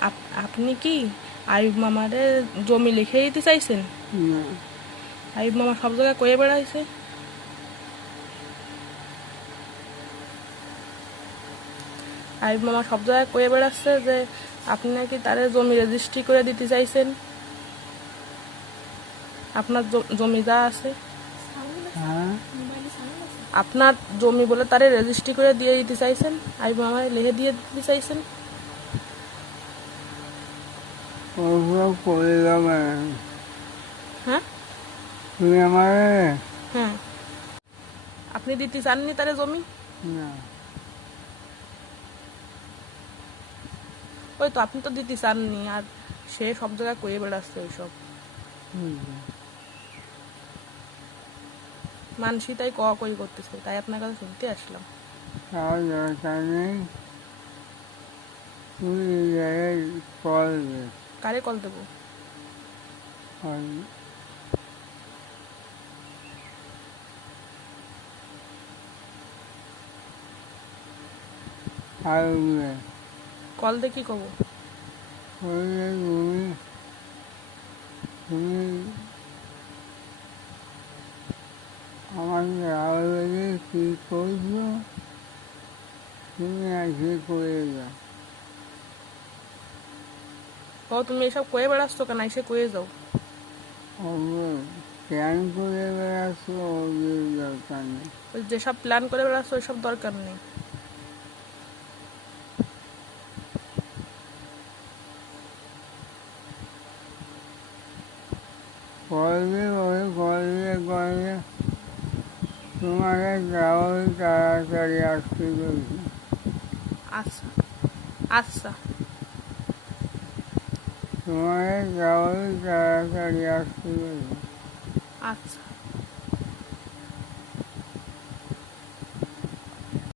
Up- আপনি কি আয়ুব মামারে জমি লিখে দিতে চাইছেন? আয়ুব মামা সব জায়গায় কয়ে বেড়াইছে। আয়ুব মামা সব জায়গায় কয়ে বেড়াচ্ছে যে আপনি নাকি তারে জমি রেজিস্ট্রি করে দিতে চাইছেন? আপনার জমি যা আছে। হ্যাঁ। আপনার জমি বলে তারে রেজিস্ট্রি করে দিয়ে দিতে চাইছেন? আয়ুব মামারে লিখে দিয়ে দিতে চাইছেন? ওগুলো করে দেবে হ্যাঁ? তুমি আমার হ্যাঁ আপনি দিতে চাননি তারে জমি? না। ওই তো আপনি তো দিতে চাননি আর সে সব জায়গায় কয়ে বেড়াচ্ছে ওইসব। হুম। মানসি তাই ক কই করতেছে তাই আপনার কাছে শুনতে আসলাম। তুমি কারে কল দেবো? আর কল দিয়ে কি কব? আবেদনে কী করছ তুমি আজকে করে যাও। ও তুমি এসব কয়ে বেড়াচ্ছ কেন? এসে কয়ে যাও। প্ল্যান করে বেড়াচ্ছ ওদের দরকার নেই। যেসব প্ল্যান করে বেড়াচ্ছ ওইসব দরকার নেই। করবে ওই করবে করবে। তোমাকে যাওয়ার তাড়াতাড়ি আসতে আচ্ছা আচ্ছা। তোমাকে যাওয়ার তাড়াতাড়ি আসতে আচ্ছা।